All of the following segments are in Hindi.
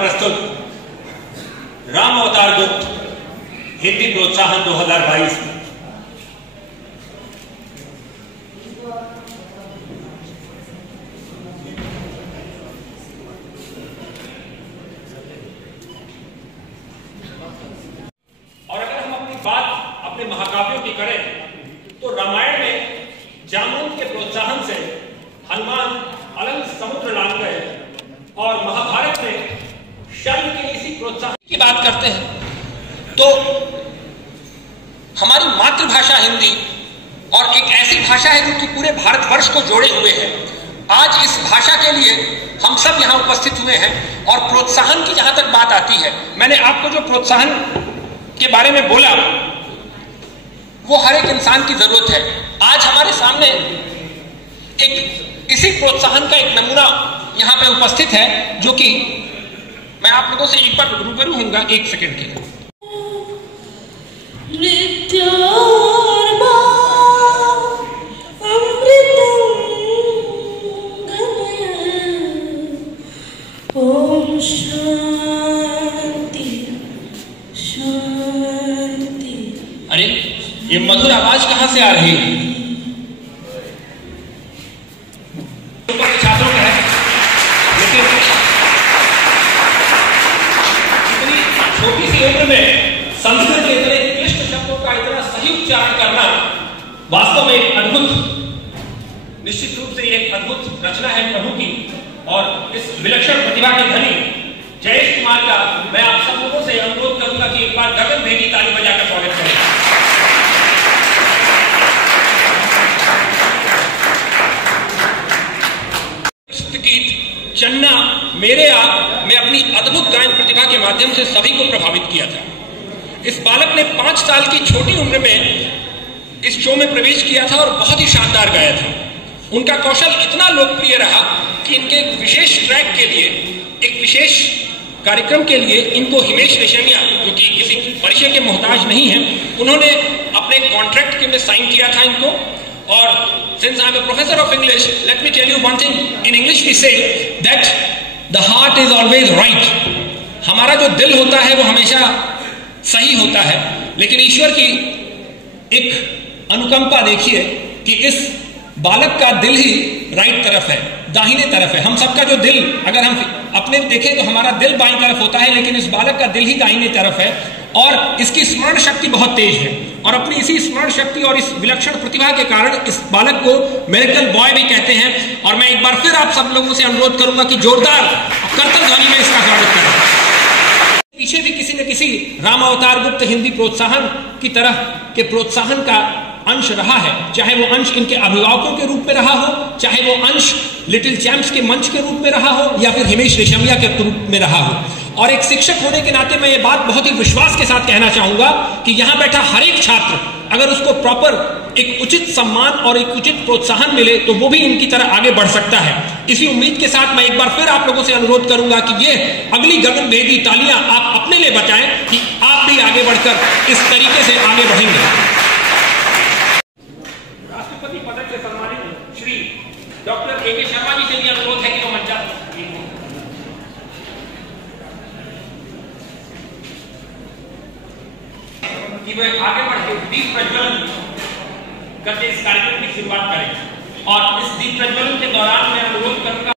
प्रस्तुत राम अवतार गुप्त हिंदी प्रोत्साहन 2022। और अगर हम अपनी बात अपने महाकाव्यों की करें तो रामायण में जामुन के प्रोत्साहन से हनुमान अलग समुद्र लांग गए और महाभारत में शल्य के इसी प्रोत्साहन की बात करते हैं। तो हमारी मातृभाषा हिंदी और एक ऐसी भाषा है जो कि पूरे भारतवर्ष को जोड़े हुए है। आज इस भाषा के लिए हम सब यहाँ उपस्थित हुए हैं और प्रोत्साहन की जहां तक बात आती है, मैंने आपको जो प्रोत्साहन के बारे में बोला वो हर एक इंसान की जरूरत है। आज हमारे सामने एक इसी प्रोत्साहन का एक नमूना यहां पे उपस्थित है, जो कि मैं आप लोगों से एक बार रूबरू होऊंगा 1 सेकंड के लिए। ओम शांति शांति। अरे ये मधुर आवाज कहां से आ रही है? छात्रों का है, लेकिन इतनी छोटी सी उम्र में संस्कृत के इतने क्लिष्ट शब्दों का इतना सही उच्चारण करना वास्तव में एक अद्भुत, निश्चित रूप से एक अद्भुत रचना है प्रभु की। और इस विलक्षण प्रतिभा के धनी जयेश कुमार का मैं आप सब लोगों से अनुरोध करूंगा कि एक बार गगन भेदी ताली बजाकर स्वागत करें। गीत चन्ना मेरे आप में अपनी अद्भुत गायन प्रतिभा के माध्यम से सभी को प्रभावित किया था। इस बालक ने 5 साल की छोटी उम्र में इस शो में प्रवेश किया था और बहुत ही शानदार गाया था। उनका कौशल इतना लोकप्रिय रहा कि इनके एक विशेष ट्रैक के लिए, एक विशेष कार्यक्रम के लिए इनको हिमेश रेशमिया, जो कि किसी परिचय के मोहताज नहीं है, उन्होंने अपने कॉन्ट्रैक्ट के में साइन किया था इनको। और since I am a professor of English, let me tell you one thing. In English we say that the heart is always right. हमारा जो दिल होता है वो हमेशा सही होता है, लेकिन ईश्वर की एक अनुकंपा देखिए कि इस बालक का दिल ही राइट तरफ है, दाहिने तरफ है। हम सबका जो दिल, अगर हम अपने देखें तो हमारा दिल बाईं तरफ होता है, लेकिन इस बालक का दिल ही दाहिने तरफ है और इसकी स्मरण शक्ति बहुत तेज है। और अपनी इसी स्मरण शक्ति और इस विलक्षण प्रतिभा के कारण इस बालक को मिरेकल बॉय भी कहते हैं। और मैं एक बार फिर आप सब लोगों से अनुरोध करूंगा कि जोरदार करतल ध्वनि में इसका स्वागत करें। पीछे भी किसी न किसी राम अवतार गुप्त हिंदी प्रोत्साहन की तरह के प्रोत्साहन का अंश रहा है, चाहे वो अंश इनके अभिभावकों के रूप में रहा हो, चाहे वो अंश लिटिल चैंप्स के मंच के रूप में रहा हो, या फिर हिमेश रेशमिया के रूप में रहा हो। और एक शिक्षक होने के नाते मैं ये बात बहुत ही विश्वास के साथ कहना चाहूंगा कि यहां बैठा हर एक छात्र अगर उसको प्रॉपर एक उचित सम्मान और एक उचित प्रोत्साहन मिले तो वो भी इनकी तरह आगे बढ़ सकता है। इसी उम्मीद के साथ मैं एक बार फिर आप लोगों से अनुरोध करूंगा कि ये अगली गगन भेदी तालियां आप अपने लिए बजाएं कि आप भी आगे बढ़कर इस तरीके से आगे बढ़ेंगे। राष्ट्रपति पदक से सम्मानित श्री डॉक्टर ए.के. शर्मा जी से भी अनुरोध है कि वो मंचा कि वे आगे बढ़ के दीप प्रज्वलन करके इस कार्यक्रम की शुरुआत करें। और इस दीप प्रज्वलन के दौरान मैं अनुरोध करूंगा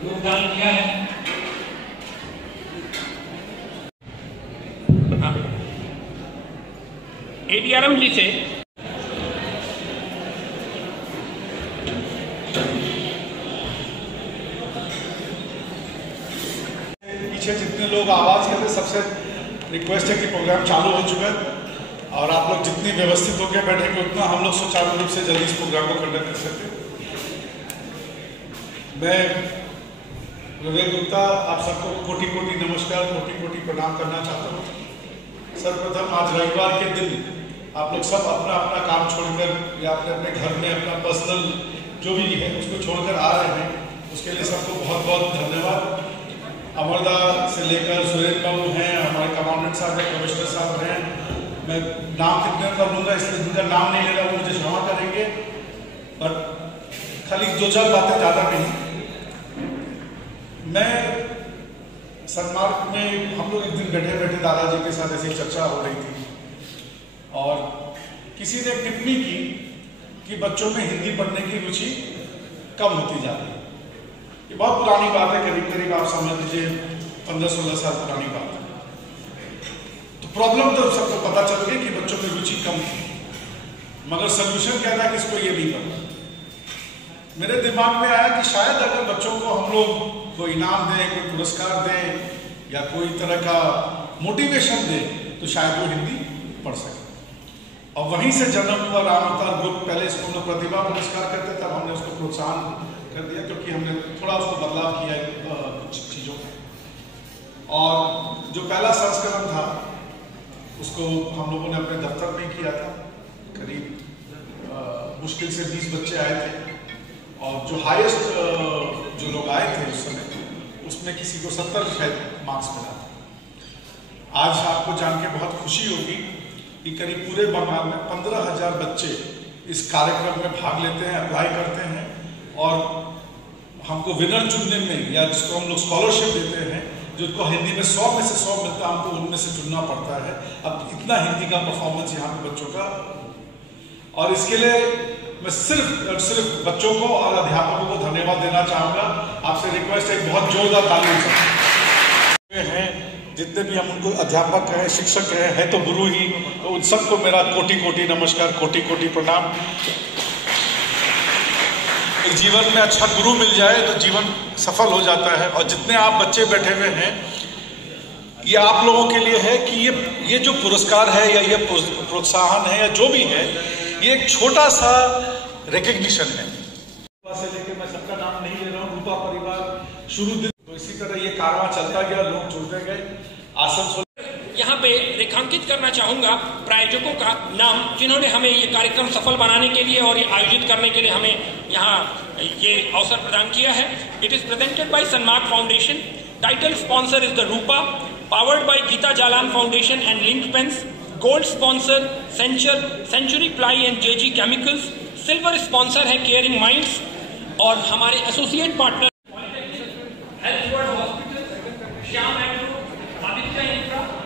योगदान किया है। एडीआरएम जी से पीछे जितने लोग आवाज करते सबसे रिक्वेस्ट है कि प्रोग्राम चालू हो चुका है और आप लोग जितनी व्यवस्थित होकर बैठेंगे उतना हम लोग सुचारू रूप से जल्दी इस प्रोग्राम को कंडक्ट कर सकते हैं। मैं विवेक गुप्ता आप सबको कोटि कोटि नमस्कार, कोटि कोटि प्रणाम करना चाहता हूँ। सर्वप्रथम आज रविवार के दिन आप लोग सब अपना अपना काम छोड़कर या अपने अपने घर में अपना पर्सनल जो भी है उसको छोड़कर आ रहे हैं, उसके लिए सबको बहुत बहुत धन्यवाद। अमरदा से लेकर सुरेंद्र बाबू हैं, हमारे कमांडेंट साहब हैं, कमिश्नर साहब हैं, मैं नाम कितने का लूँगा इसलिए जिनका नाम नहीं ले रहा वो मुझे क्षमा करेंगे, पर खाली दो चार बातें ज़्यादा नहीं। मैं सन्मार्ग में हम लोग एक दिन बैठे बैठे दादाजी के साथ ऐसी चर्चा हो रही थी और किसी ने टिप्पणी की कि बच्चों में हिंदी पढ़ने की रुचि कम होती जा रही है। ये बहुत पुरानी बात है, करीब करीब आप समझ लीजिए 15-16 साल पुरानी बात है। तो प्रॉब्लम तो सबको पता चल गई कि बच्चों में रुचि कम थी, मगर सोल्यूशन क्या था कि इसको ये नहीं करना। मेरे दिमाग में आया कि शायद अगर बच्चों को हम लोग कोई इनाम दें, कोई पुरस्कार दें या कोई तरह का मोटिवेशन दें तो शायद वो हिंदी पढ़ सके। और वहीं से जन्म हुआ राम अवतार ग्रुप। पहले इसको हम लोग प्रतिभा पुरस्कार करते, तब हमने उसको प्रोत्साहन कर दिया क्योंकि हमने थोड़ा उसको बदलाव किया कुछ चीज़ों में। और जो पहला संस्करण था उसको हम लोगों ने अपने दफ्तर में किया था। करीब मुश्किल से 20 बच्चे आए थे और जो हाईएस्ट जो लोग आए थे उस समय उसमें किसी को 70 शायद मार्क्स मिला था। आज आपको जान के बहुत खुशी होगी कि करीब पूरे बंगाल में 15,000 बच्चे इस कार्यक्रम में भाग लेते हैं, अप्लाई करते हैं और हमको विनर चुनने में या जिसको हम लोग स्कॉलरशिप देते हैं, जिनको हिंदी में 100 में से 100 मिलता है, हमको उनमें से चुनना पड़ता है। अब इतना हिंदी का परफॉर्मेंस यहाँ पे बच्चों का, और इसके लिए मैं सिर्फ बच्चों को और अध्यापकों को धन्यवाद देना चाहूँगा। आपसे रिक्वेस्ट है बहुत जोरदार ताली हैं। जितने भी हम उनको अध्यापक हैं, शिक्षक हैं तो गुरु ही, तो उन सबको मेरा कोटि कोटि नमस्कार, कोटि कोटि प्रणाम। एक जीवन में अच्छा गुरु मिल जाए तो जीवन सफल हो जाता है। और जितने आप बच्चे बैठे हुए हैं ये आप लोगों के लिए है कि ये जो पुरस्कार है या ये प्रोत्साहन है या जो भी है, ये एक छोटा सा रिकग्निशन है। से लेकर मैं सबका नाम नहीं ले रहा हूँ, रूपा परिवार शुरू दिन तो इसी तरह ये कारवां चलता गया, लोग जुड़ते गए। आसनसोल यहाँ पे रेखांकित करना चाहूंगा प्रायोजकों का नाम, जिन्होंने हमें ये कार्यक्रम सफल बनाने के लिए और ये आयोजित करने के लिए हमें यहाँ ये अवसर प्रदान किया है। It is presented by Sanmarg foundation. Title sponsor is the Rupa, powered by Geeta Jalan foundation and Linc pens. Gold sponsor century ply and JG chemicals. Silver sponsor है केयरिंग माइंड्स और हमारे एसोसिएट पार्टनर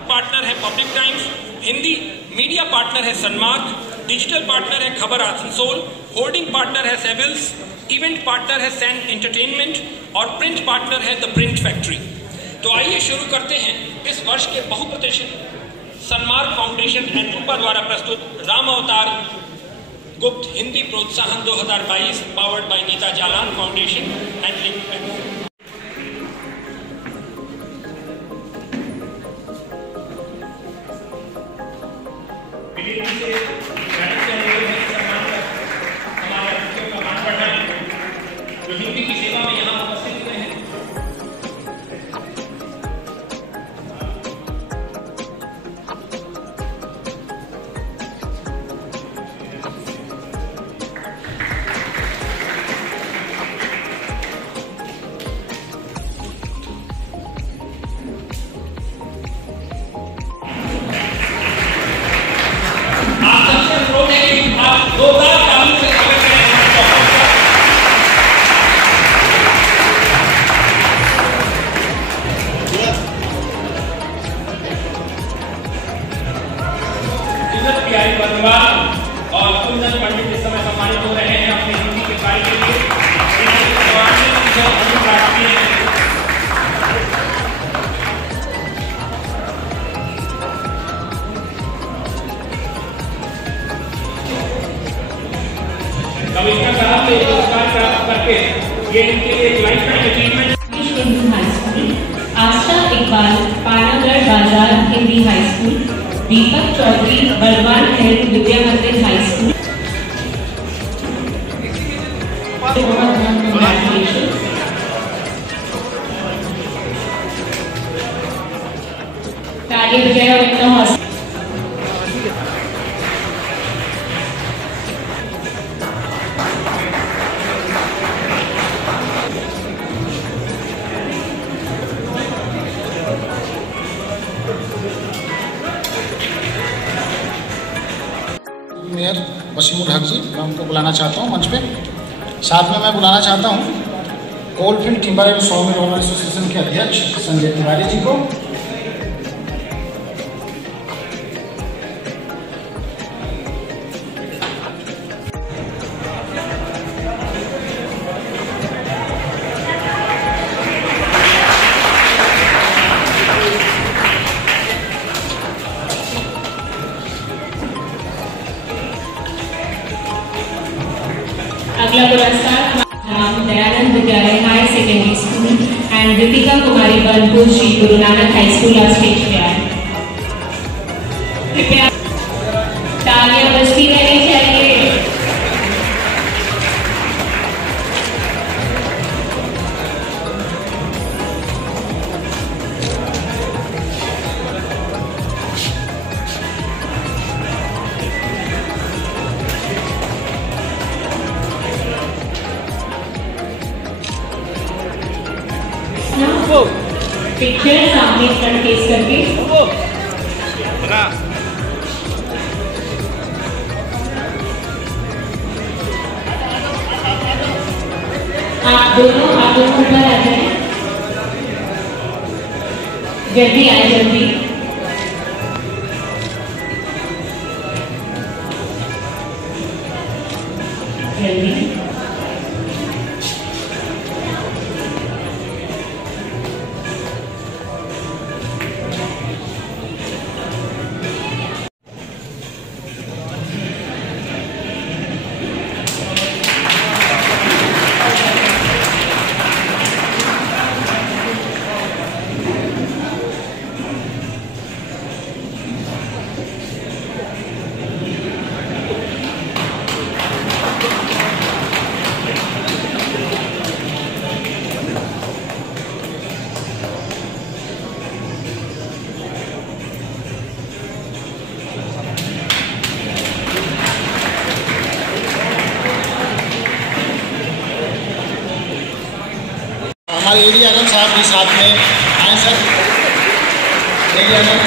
पार्टनर है public times. Hindi media partner है सन्मार्ग। डिजिटल पार्टनर है खबर आसनसोल। होर्डिंग पार्टनर है सेविल्स। इवेंट पार्टनर है सैन एंटरटेनमेंट और प्रिंट पार्टनर है द प्रिंट फैक्ट्री। तो आइए शुरू करते हैं इस वर्ष के बहुप्रतीक्षित सन्मार्ग फाउंडेशन एंड रूपा द्वारा प्रस्तुत राम अवतार गुप्त हिंदी प्रोत्साहन 2022 powered by Geeta Jalan foundation and Linc pens. Viniti से मैडम से अनुरोध है कि हमारे बच्चों का मान बढ़ाएं जो हिंदी की सेवा में यहाँ उपस्थित हुए हैं। और कुंदन पंडित इस समय सम्मानित हो रहे हैं अपने हिंदी के कार्य के लिए। कमिश्नर साहब से पुरस्कार प्राप्त करके ये इनके लिए लाइफ टाइम अचीवमेंट। आशा इकबाल पानागढ़ बाजार हिंदी हाई स्कूल, दीपक चौधरी बलवान हेल्थ विद्या मंदिर हाई स्कूल। मेयर वसीमुल हक जी, मैं उनको बुलाना चाहता हूँ मंच पे। साथ में मैं बुलाना चाहता हूँ कोलफील्ड टिम्बर सॉमिल ओनर एसोसिएशन के अध्यक्ष संजय तिवारी जी को। अगला पुरस्कार Dayanand Vidyalaya high secondary school and Deepika Kumari Banpur Shri Guru Nanak high school और स्टेज पे आए। कृपया तालियां बजती रहनी चाहिए। पिक्चर सामने फ्रंट फेस करके आप दोनों ऊपर आ जाए, जल्दी आए, जल्दी। जल्दी हमारे एडी आलम साहब भी साथ में आए। सर एडी आलम,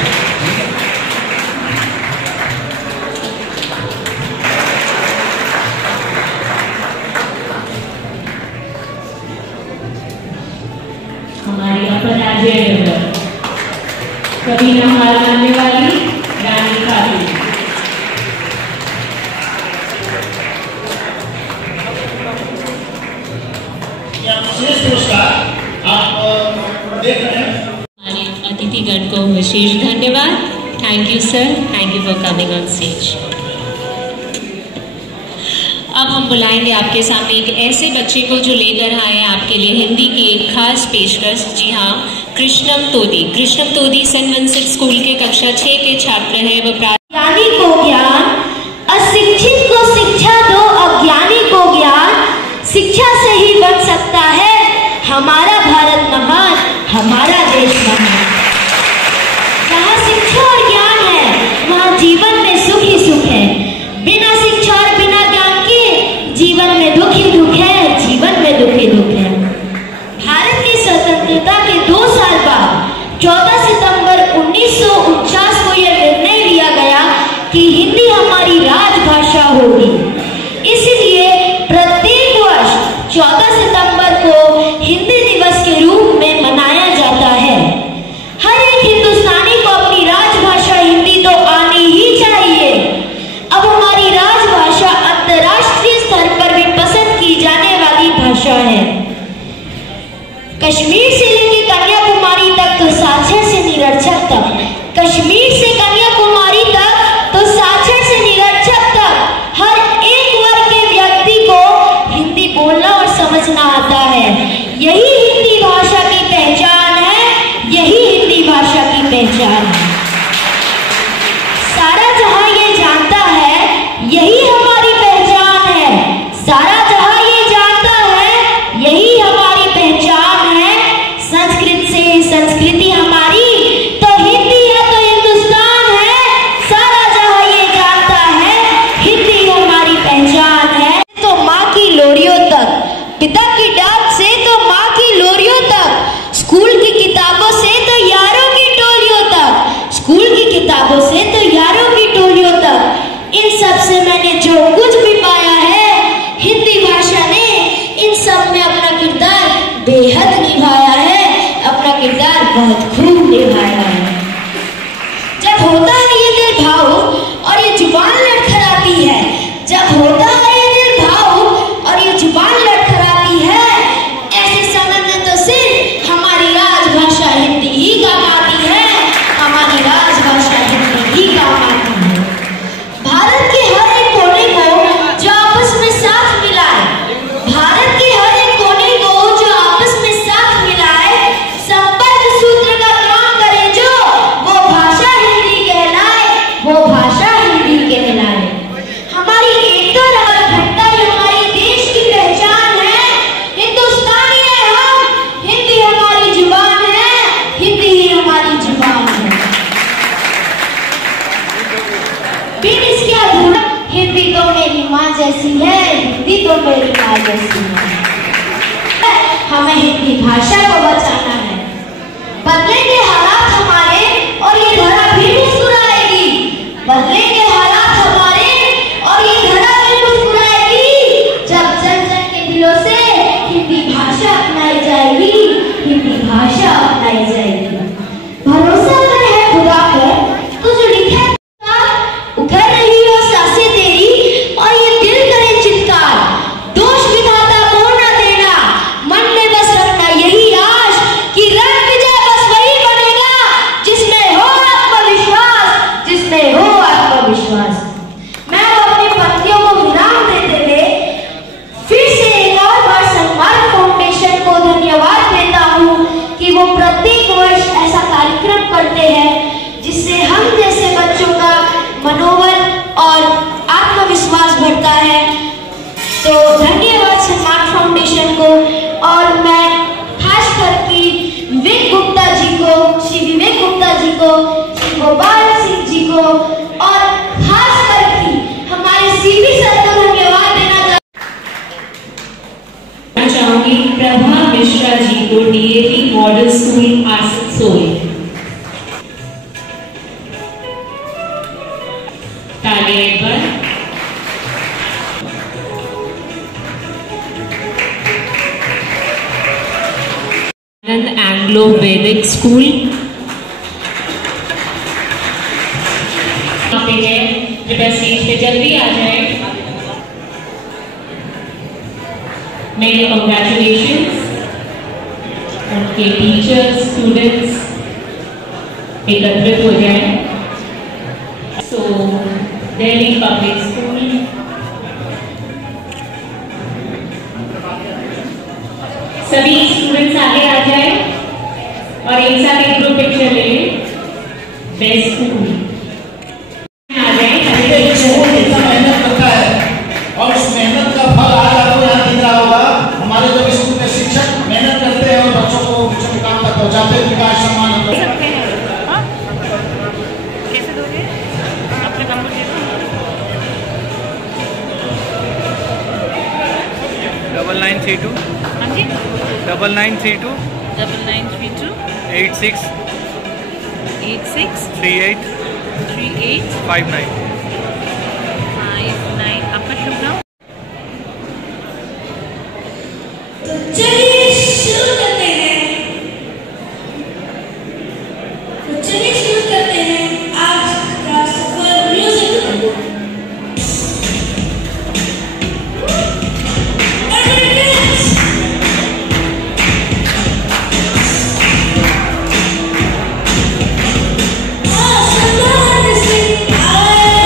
हमारी अपर राज्य मेंबर कभी न हार मानने वाली रानी खातून। विशेष पुरस्कार आप देख रहे हैं। हमारे अतिथिगण को विशेष धन्यवाद। Thank you sir, thank you for coming on stage. अब हम बुलाएंगे आपके सामने एक ऐसे बच्चे को जो लेकर आए हैं आपके लिए हिंदी की एक खास पेशकश। जी हाँ, कृष्णम तोदी। कृष्णम तोदी सेंट विंसेंट स्कूल के कक्षा 6 के छात्र हैं। वो को ज्ञान जीवन में सुख ही सुख है। बिना शिक्षा और बिना ज्ञान के जीवन में दुख ही दुख है, जीवन में दुख ही दुख है। भारत की स्वतंत्रता के 2 साल बाद 14 सितंबर 1949 को यह निर्णय लिया गया कि हिंदी हमारी राजभाषा होगी। इसलिए प्रत्येक वर्ष 14 सितंबर को हिंदी दिवस के रूप में मनाया जाता है। हर एक हिंदुस्तानी को अपनी राजभाषा हिंदी तो आनी ही चाहिए। अब हमारी राजभाषा अंतर्राष्ट्रीय स्तर पर भी पसंद की जाने वाली भाषा है। कश्मीर से लेकर कन्याकुमारी तक तो साक्षर से निरक्षर तक, कश्मीर से कन्याकुमारी तक तो साक्षर से निरक्षर तक हर एक वर्ग के व्यक्ति को हिंदी बोलना और समझना आता है। यही हिंदी भाषा की पहचान है, यही हिंदी भाषा की पहचान है। सारा जहां ये जानता है यही हमारी पहचान है। सारा जहां ये जानता है यही हमारी पहचान है। संस्कृत से संस्कृति हमारी तो हिंदी है तो हिंदुस्तान है। सारा जहां ये जानता है हिंदी हमारी पहचान है। तो माँ की लोरियों तक, पिता की डांट से तो माँ की लोरियों तक, स्कूल की किताबों से तो यारों की टोलियों तक, स्कूल की किताबों से तो यारों की टोलियों तक, इन सब से मैंने जो कुछ भी पाया है, हिंदी भाषा ने इन सब में अपना किरदार बेहद निभाया है, अपना किरदार बहुत खूब निभाया है। जब होता है ये दिल भावुक और ये जुबान लड़खड़ाती है, जब होता है ये दिल भावुक और ये जुबान लड़खड़ाती है, ऐसे समय में तो सिर्फ हमारी राजभाषा हिंदी ही काम आती है, हमारी राजभाषा हिंदी ही काम आती है। भारत के हर एक कोने को जो आपस में साथ मिलाए, भारत के हर एक कोने को जो आपस में साथ मिलाए, संपर्क सूत्र का काम करे जो, वो भाषा हिंदी कहलाए, वो भाषा हिंदी कहलाए। हमारी एकता और अखंडता ही हमारी देश की पहचान है। हिंदुस्तानी है हम, हिंदी हमारी जुबान है, हिंदी ही हमारी जुबान है। बिन इसके अधूरा, हिंदी तो मेरी माँ जैसी है, हिंदी तो मेरी माँ जैसी है। हमें हिंदी भाषा को बचाना है। बदलेंगे हालात हमारे और ये धरा भी मुस्कुराएगी, बदलेंगे हालात हमारे और ये धरा भी मुस्कुराएगी। जब जन जन के दिलों से हिंदी भाषा अपनाई जाएगी, हिंदी भाषा अपनाई जाएगी। भरोसा अगर है खुदा पर तो जो लिखा है उखड़ रही हो सांसें तेरी और ये दिल करे चित्कार, दोष विधाता को न देना, मन में बस रखना यही आश कि रण विजय बस वही बनेगा जिसमें हो आत्मविश्वास, जिसमें हो आत्मविश्वास। मैं अपनी पत्नियों को विराम देते हुए फिर से एक और बार सन्मार्ग फाउंडेशन को धन्यवाद देता हूँ कि वो प्रत्येक वर्ष ऐसा कार्यक्रम करते हैं जिससे हम जैसे बच्चों का मनोबल और आत्मविश्वास बढ़ता है। तो धन्यवाद सन्मार्ग फाउंडेशन को, और मैं खास करके विवेक गुप्ता जी को, श्री विवेक गुप्ता जी को, श्री गोपाल सिंह जी को और खास करके हमारे सीवी सर को धन्यवाद देना चाहूंगी। प्रभा मिश्रा जी को, डीएवी मॉडल स्कूल आसनसोल। तालियां एक बार। आनंद एंग्लो वैदिक स्कूल। यहाँ पे है, कृपया स्टेज पे जल्दी आ जाए। मेरे कंग्रेचुलेशंस उनके टीचर्स, स्टूडेंट्स एकत्रित हो जाए। सो दिल्ली पब्लिक स्कूल, सभी स्टूडेंट्स आगे आ जाए और एक साथ एक ग्रुप पिक्चर ले लें। बेस्ट स्कूल आ जाए। मेहनत करता है और उस मेहनत का फल आज आपको यहाँ दिख रहा होगा। हमारे जो स्कूल के शिक्षक मेहनत करते हैं और बच्चों को उच्च मुकाम तक पहुँचाते हैं। विकास सम्मान 9932 हाँ जी 9932 9932 86 86 38 38 59। 59। आपका शुभ नाम? तो चलिए शुरू करते हैं। आज का सफर म्यूजिक। आसमान से आए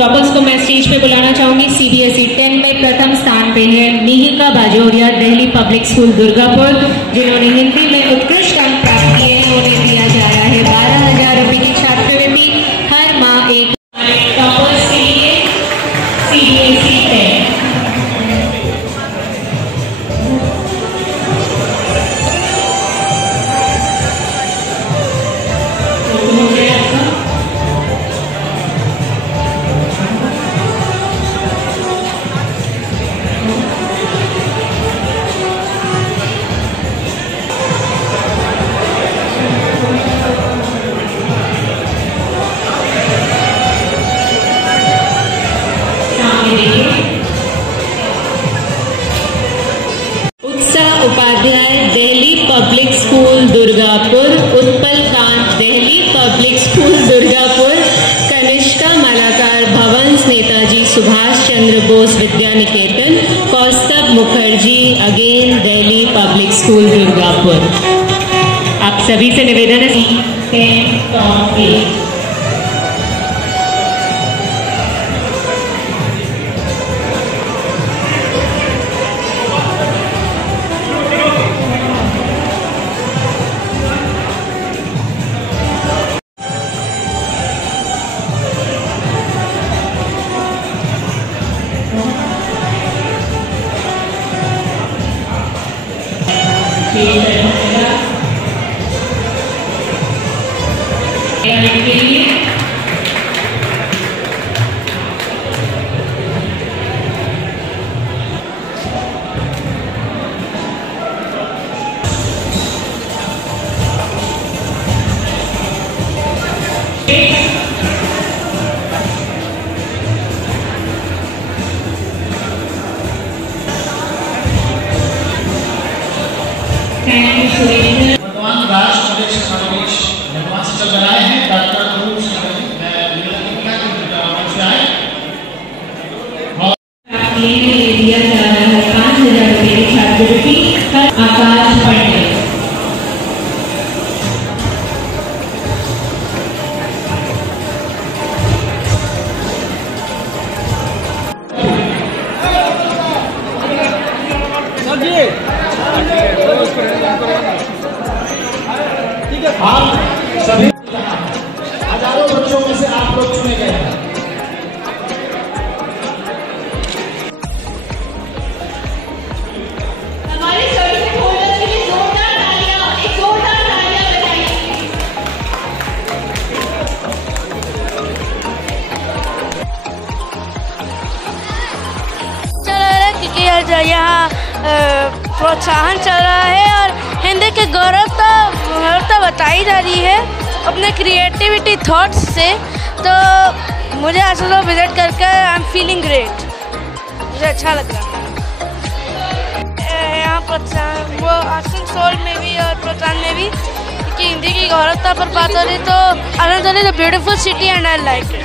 टॉपर्स को मैं स्टेज पे बुलाना चाहूंगी। CBSE 10 में प्रथम स्थान पे है निहिका बाजोरिया, दिल्ली पब्लिक स्कूल दुर्गापुर, जिन्होंने हिंदी में उत्कृष्ट अंक प्राप्त किए हैं। उन्हें दिया जा रहा है 12,000 रुपए की छात्रवृत्ति हर माह एक। टॉपर्स के लिए CBSE 10 Upadhyay, Delhi public school Durgapur, Utpal Kant, Delhi public school Durgapur, Kanishka Malakar, Bhavans Netaji Subhash Chandra Bose Vidya Niketan, Kaustav Mukherjee, again Delhi public school Durgapur. आप सभी से निवेदन है यहाँ प्रोत्साहन चल रहा है और हिंदी के गौरवता बताई जा रही है अपने क्रिएटिविटी थॉट्स से। तो मुझे आसनसोल विजिट करके आई एम फीलिंग ग्रेट, मुझे अच्छा लग रहा है। यहाँ प्रोत्साहन वो आसनसोल में भी और प्रोत्साहन में भी कि हिंदी की गौरवता पर बात हो रही, तो Asansol is a beautiful city and I like it.